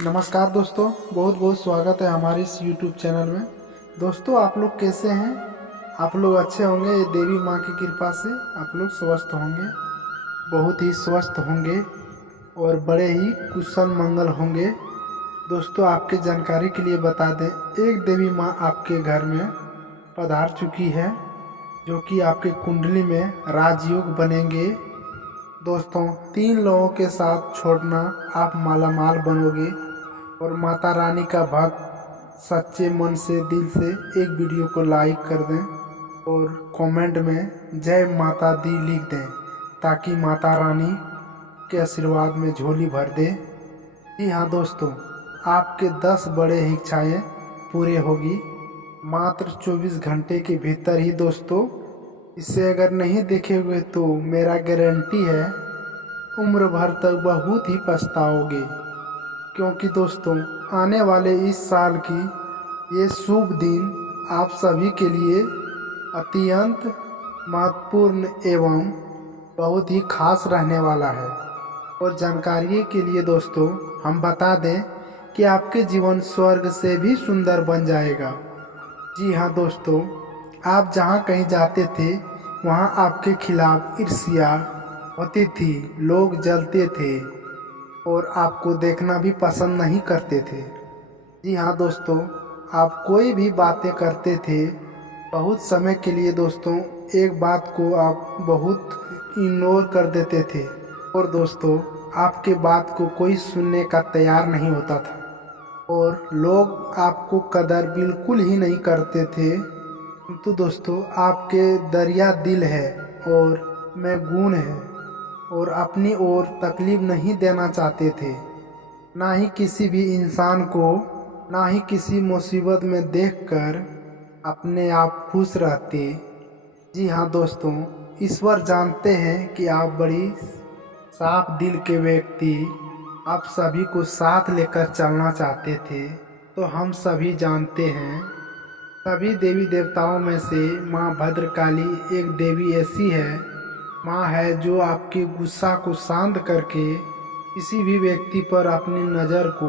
नमस्कार दोस्तों, बहुत बहुत स्वागत है हमारे इस YouTube चैनल में। दोस्तों, आप लोग कैसे हैं? आप लोग अच्छे होंगे। ये देवी माँ की कृपा से आप लोग स्वस्थ होंगे, बहुत ही स्वस्थ होंगे और बड़े ही कुशल मंगल होंगे। दोस्तों, आपके जानकारी के लिए बता दें, एक देवी माँ आपके घर में पधार चुकी है, जो कि आपके कुंडली में राजयोग बनेंगे। दोस्तों, 3 लोगों के साथ छोड़ना आप मालामाल बनोगे। और माता रानी का भक्त सच्चे मन से दिल से एक वीडियो को लाइक कर दें और कमेंट में जय माता दी लिख दें, ताकि माता रानी के आशीर्वाद में झोली भर दे। जी हाँ दोस्तों, आपके 10 बड़े इच्छाएं पूरे होगी मात्र 24 घंटे के भीतर ही। दोस्तों, इसे अगर नहीं देखे हुए तो मेरा गारंटी है उम्र भर तक बहुत ही पछताओगे, क्योंकि दोस्तों आने वाले इस साल की ये शुभ दिन आप सभी के लिए अत्यंत महत्वपूर्ण एवं बहुत ही खास रहने वाला है। और जानकारी के लिए दोस्तों हम बता दें कि आपके जीवन स्वर्ग से भी सुंदर बन जाएगा। जी हाँ दोस्तों, आप जहाँ कहीं जाते थे वहाँ आपके खिलाफ ईर्ष्या होती थी, लोग जलते थे और आपको देखना भी पसंद नहीं करते थे। जी हाँ दोस्तों, आप कोई भी बातें करते थे बहुत समय के लिए दोस्तों, एक बात को आप बहुत इग्नोर कर देते थे और दोस्तों आपके बात को कोई सुनने का तैयार नहीं होता था और लोग आपको कदर बिल्कुल ही नहीं करते थे। तो दोस्तों आपके दरिया दिल है और मैं गुण है और अपनी ओर तकलीफ नहीं देना चाहते थे, ना ही किसी भी इंसान को, ना ही किसी मुसीबत में देखकर अपने आप खुश रहते। जी हाँ दोस्तों, ईश्वर जानते हैं कि आप बड़ी साफ दिल के व्यक्ति, आप सभी को साथ लेकर चलना चाहते थे। तो हम सभी जानते हैं, सभी देवी देवताओं में से माँ भद्रकाली एक देवी ऐसी है, माँ है जो आपके गुस्सा को शांत करके किसी भी व्यक्ति पर अपनी नज़र को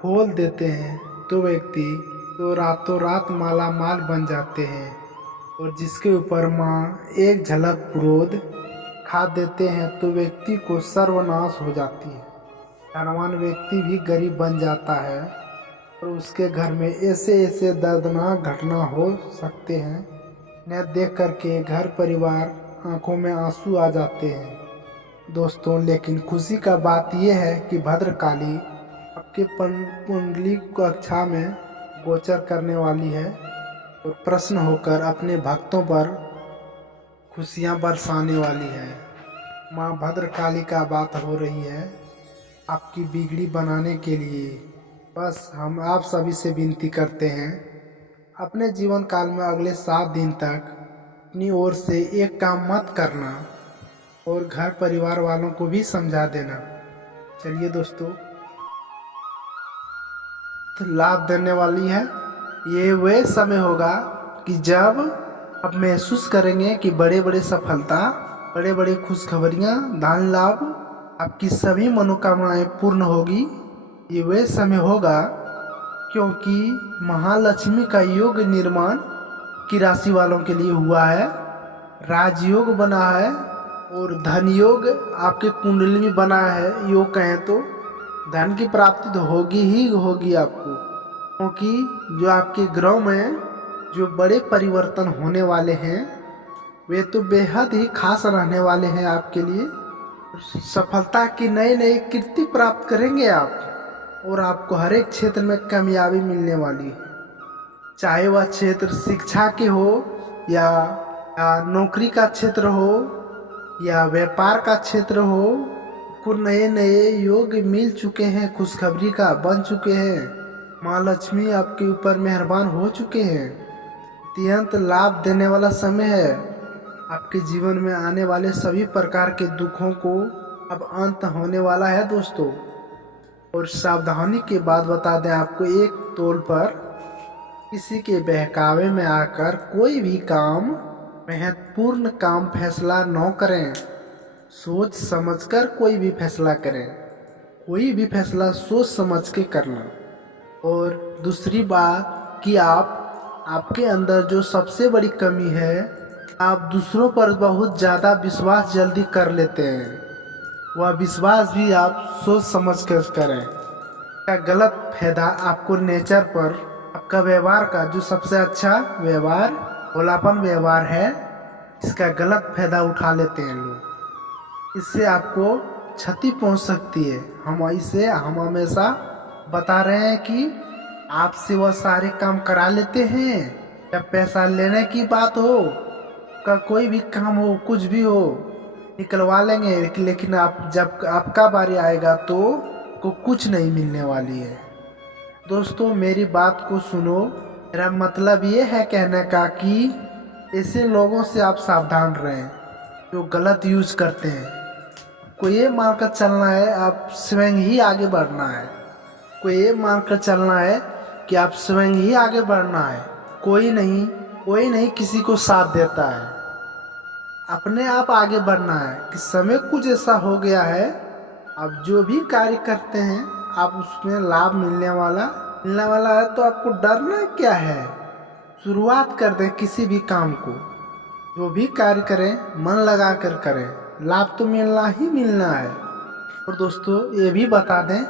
खोल देते हैं तो व्यक्ति तो रातों रात माला माल बन जाते हैं। और जिसके ऊपर माँ एक झलक क्रोध खा देते हैं तो व्यक्ति को सर्वनाश हो जाती है। धनवान व्यक्ति भी गरीब बन जाता है और उसके घर में ऐसे ऐसे दर्दनाक घटना हो सकते हैं, उन्हें देख करके घर परिवार आंखों में आंसू आ जाते हैं। दोस्तों, लेकिन खुशी का बात यह है कि भद्रकाली आपके कुंडली कक्षा में गोचर करने वाली है और प्रसन्न होकर अपने भक्तों पर खुशियां बरसाने वाली है। माँ भद्रकाली का बात हो रही है आपकी बिगड़ी बनाने के लिए। बस हम आप सभी से विनती करते हैं, अपने जीवन काल में अगले 7 दिन तक अपनी ओर से एक काम मत करना और घर परिवार वालों को भी समझा देना। चलिए दोस्तों, तो लाभ देने वाली है। ये वह समय होगा कि जब आप महसूस करेंगे कि बड़े बड़े सफलता, बड़े बड़े खुशखबरियाँ, धन लाभ, आपकी सभी मनोकामनाएं पूर्ण होगी। ये वह समय होगा क्योंकि महालक्ष्मी का योग निर्माण की राशि वालों के लिए हुआ है, राजयोग बना है और धन योग आपके कुंडली में बना है। योग कहें तो धन की प्राप्ति तो होगी ही होगी आपको, क्योंकि जो आपके ग्रह में जो बड़े परिवर्तन होने वाले हैं वे तो बेहद ही खास रहने वाले हैं आपके लिए। सफलता की नई नई कीर्ति प्राप्त करेंगे आप और आपको हर एक क्षेत्र में कामयाबी मिलने वाली है, चाहे वह क्षेत्र शिक्षा के हो या नौकरी का क्षेत्र हो या व्यापार का क्षेत्र हो। को नए नए योग मिल चुके हैं, खुशखबरी का बन चुके हैं, माँ लक्ष्मी आपके ऊपर मेहरबान हो चुके हैं। अत्यंत लाभ देने वाला समय है। आपके जीवन में आने वाले सभी प्रकार के दुखों को अब अंत होने वाला है दोस्तों। और सावधानी के बाद बता दें आपको, एक तौल पर किसी के बहकावे में आकर कोई भी काम, महत्वपूर्ण काम फैसला न करें। सोच समझकर कोई भी फैसला करें। कोई भी फैसला सोच समझ के करना। और दूसरी बात कि आपके अंदर जो सबसे बड़ी कमी है, आप दूसरों पर बहुत ज़्यादा विश्वास जल्दी कर लेते हैं। वह विश्वास भी आप सोच समझ कर करें। का गलत फायदा आपको नेचर पर, आपका व्यवहार का जो सबसे अच्छा व्यवहार भोलापन व्यवहार है, इसका गलत फायदा उठा लेते हैं लोग। इससे आपको क्षति पहुंच सकती है। हम हमेशा बता रहे हैं कि आपसे वह सारे काम करा लेते हैं। जब पैसा लेने की बात हो, का कोई भी काम हो, कुछ भी हो, निकलवा लेंगे, लेकिन जब आपका बारी आएगा तो को कुछ नहीं मिलने वाली है। दोस्तों मेरी बात को सुनो। मेरा मतलब ये है कहने का कि ऐसे लोगों से आप सावधान रहें जो गलत यूज करते हैं। को ये मानकर चलना है आप स्वयं ही आगे बढ़ना है। को ये मानकर चलना है कि आप स्वयं ही आगे बढ़ना है। कोई नहीं किसी को साथ देता है। अपने आप आगे बढ़ना है कि समय कुछ ऐसा हो गया है, आप जो भी कार्य करते हैं आप उसमें लाभ मिलने वाला है, तो आपको डरना क्या है। शुरुआत कर दें किसी भी काम को। जो भी कार्य करें मन लगा कर करें, लाभ तो मिलना ही मिलना है। और दोस्तों ये भी बता दें,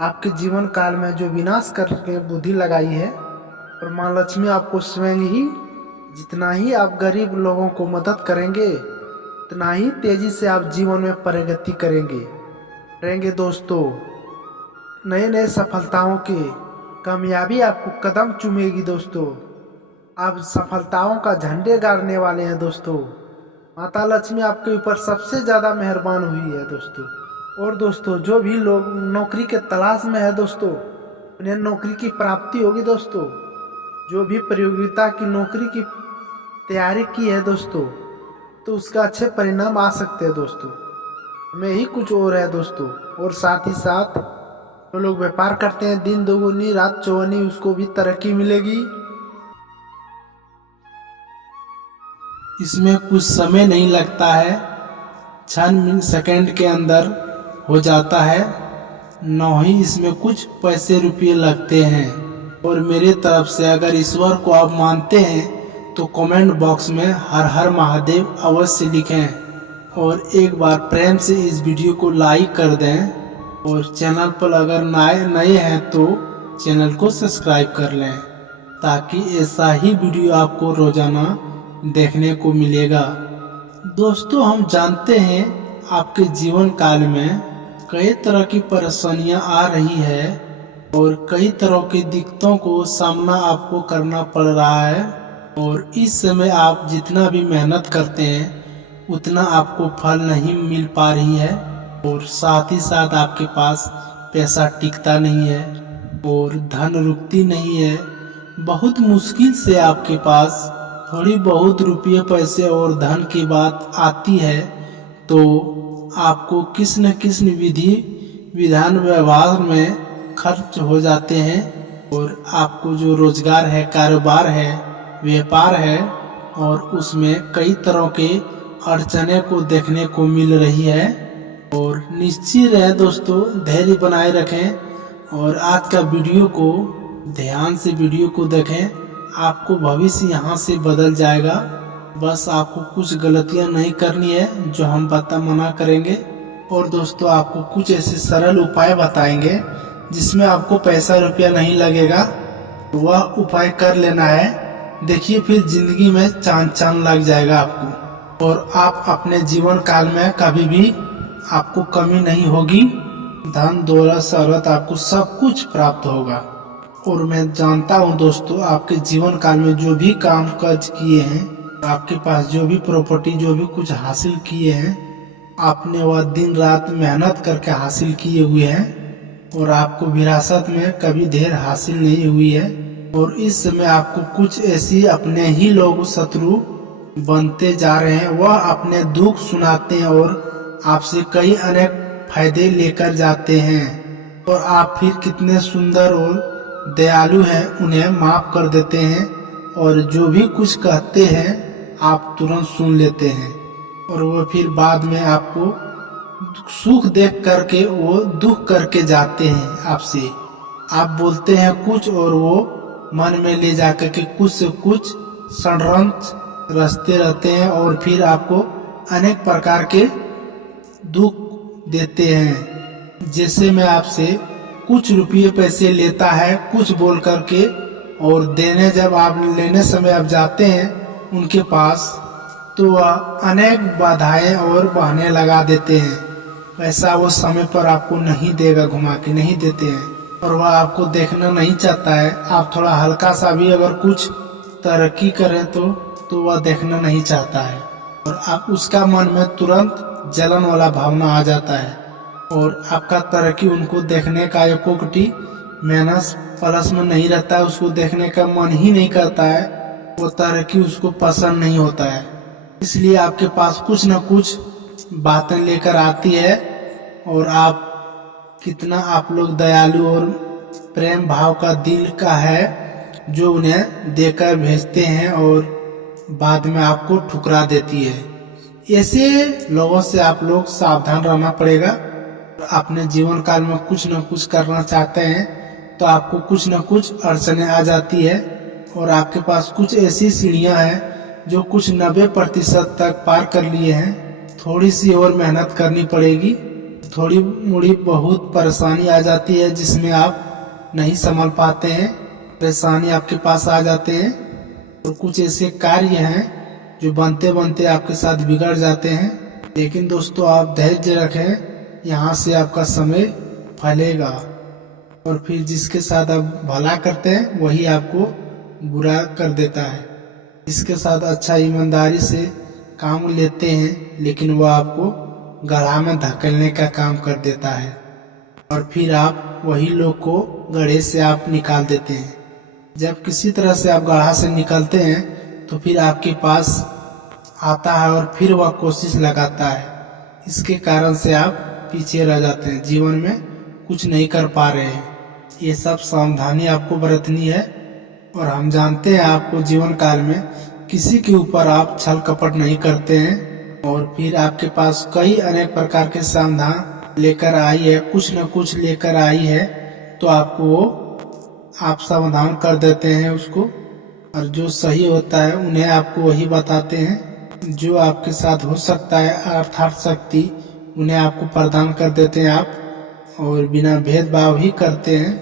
आपके जीवन काल में जो विनाश करके बुद्धि लगाई है, और माँ लक्ष्मी आपको स्वयं ही, जितना ही आप गरीब लोगों को मदद करेंगे उतना ही तेजी से आप जीवन में प्रगति करेंगे दोस्तों। नए सफलताओं के कामयाबी आपको कदम चूमेगी दोस्तों। आप सफलताओं का झंडे गाड़ने वाले हैं दोस्तों। माता लक्ष्मी आपके ऊपर सबसे ज़्यादा मेहरबान हुई है दोस्तों। और दोस्तों जो भी लोग नौकरी के तलाश में है दोस्तों, उन्हें नौकरी की प्राप्ति होगी दोस्तों। जो भी प्रतियोगिता की नौकरी की तैयारी की है दोस्तों, तो उसका अच्छे परिणाम आ सकते हैं दोस्तों। हमें ही कुछ और है दोस्तों। और साथ ही साथ जो लोग व्यापार करते हैं, दिन दोगुनी रात चौगुनी, उसको भी तरक्की मिलेगी। इसमें कुछ समय नहीं लगता है, क्षण सेकंड के अंदर हो जाता है। न ही इसमें कुछ पैसे रुपये लगते हैं। और मेरे तरफ से अगर ईश्वर को आप मानते हैं तो कमेंट बॉक्स में हर हर महादेव अवश्य लिखें। और एक बार प्रेम से इस वीडियो को लाइक कर दें। और चैनल पर अगर नए हैं तो चैनल को सब्सक्राइब कर लें, ताकि ऐसा ही वीडियो आपको रोजाना देखने को मिलेगा। दोस्तों हम जानते हैं आपके जीवन काल में कई तरह की परेशानियां आ रही है और कई तरह की दिक्कतों को सामना आपको करना पड़ रहा है। और इस समय आप जितना भी मेहनत करते हैं उतना आपको फल नहीं मिल पा रही है। और साथ ही साथ आपके पास पैसा टिकता नहीं है और धन रुकती नहीं है। बहुत मुश्किल से आपके पास थोड़ी बहुत रुपये पैसे और धन की बात आती है, तो आपको किस न किस विधि विधान व्यवहार में खर्च हो जाते हैं। और आपको जो रोजगार है, कारोबार है, व्यापार है, और उसमें कई तरह के अड़चने को देखने को मिल रही है। और निश्चित रहे दोस्तों, धैर्य बनाए रखें और आज का वीडियो को ध्यान से देखें। आपको भविष्य यहाँ से बदल जाएगा। बस आपको कुछ गलतियाँ नहीं करनी है जो हम मना करेंगे। और दोस्तों आपको कुछ ऐसे सरल उपाय बताएंगे जिसमें आपको पैसा रुपया नहीं लगेगा। वह उपाय कर लेना है, देखिए फिर जिंदगी में चांद लग जाएगा आपको। और आप अपने जीवन काल में कभी भी आपको कमी नहीं होगी। धन दौलत शौहरत आपको सब कुछ प्राप्त होगा। और मैं जानता हूँ दोस्तों, आपके जीवन काल में जो भी काम काज किए हैं, आपके पास जो भी प्रॉपर्टी, जो भी कुछ हासिल किए हैं, आपने वह दिन रात मेहनत करके हासिल किए हुए हैं। और आपको विरासत में कभी देर हासिल नहीं हुई है। और इस समय आपको कुछ ऐसी अपने ही लोग शत्रु बनते जा रहे हैं। वह अपने दुख सुनाते हैं और आपसे कई अनेक फायदे लेकर जाते हैं। और आप फिर कितने सुंदर और दयालु हैं, उन्हें माफ कर देते हैं। और जो भी कुछ कहते हैं आप तुरंत सुन लेते हैं। और वो फिर बाद में आपको सुख देख करके वो दुख करके जाते हैं आपसे। आप बोलते हैं कुछ और वो मन में ले जाकर के कुछ से कुछ षड्यंत्र रचते रहते हैं और फिर आपको अनेक प्रकार के दुख देते हैं। जैसे मैं आपसे कुछ रुपये पैसे लेता है कुछ बोल करके, और देने जब आप लेने समय आप जाते हैं उनके पास, तो वह अनेक बाधाएं और बहाने लगा देते हैं। पैसा वो समय पर आपको नहीं देगा, घुमा के नहीं देते हैं, और वह आपको देखना नहीं चाहता है। आप थोड़ा हल्का सा भी अगर कुछ तरक्की करें तो वह देखना नहीं चाहता है, और आप उसका मन में तुरंत जलन वाला भावना आ जाता है, और आपका तरक्की उनको देखने का एकोकटी माइनस प्लस में नहीं रहता है। उसको देखने का मन ही नहीं करता है, वो तरक्की उसको पसंद नहीं होता है। इसलिए आपके पास कुछ न कुछ बातें लेकर आती है, और आप कितना आप लोग दयालु और प्रेम भाव का दिल का है जो उन्हें देकर भेजते हैं और बाद में आपको ठुकरा देती है। ऐसे लोगों से आप लोग सावधान रहना पड़ेगा। अपने जीवन काल में कुछ न कुछ करना चाहते हैं तो आपको कुछ न कुछ अड़चने आ जाती है, और आपके पास कुछ ऐसी सीढ़ियां हैं जो कुछ 90% तक पार कर लिए हैं। थोड़ी सी और मेहनत करनी पड़ेगी, थोड़ी मोड़ी बहुत परेशानी आ जाती है जिसमें आप नहीं संभल पाते हैं, परेशानी आपके पास आ जाते हैं, और कुछ ऐसे कार्य हैं जो बनते बनते आपके साथ बिगड़ जाते हैं। लेकिन दोस्तों आप धैर्य रखें, यहाँ से आपका समय फलेगा, और फिर जिसके साथ आप भला करते हैं वही आपको बुरा कर देता है। जिसके साथ अच्छा ईमानदारी से काम लेते हैं लेकिन वह आपको गड्ढा में धकेलने का काम कर देता है, और फिर आप वही लोग को गड्ढे से आप निकाल देते हैं। जब किसी तरह से आप गड्ढा से निकलते हैं तो फिर आपके पास आता है और फिर वह कोशिश लगाता है। इसके कारण से आप पीछे रह जाते हैं, जीवन में कुछ नहीं कर पा रहे हैं। ये सब सावधानी आपको बरतनी है, और हम जानते हैं आपको जीवन काल में किसी के ऊपर आप छल कपट नहीं करते हैं, और फिर आपके पास कई अनेक प्रकार के समाधान लेकर आई है, कुछ न कुछ लेकर आई है, तो आपको वो आप समाधान कर देते हैं उसको, और जो सही होता है उन्हें आपको वही बताते हैं। जो आपके साथ हो सकता है अर्थात शक्ति उन्हें आपको प्रदान कर देते हैं आप, और बिना भेदभाव ही करते हैं।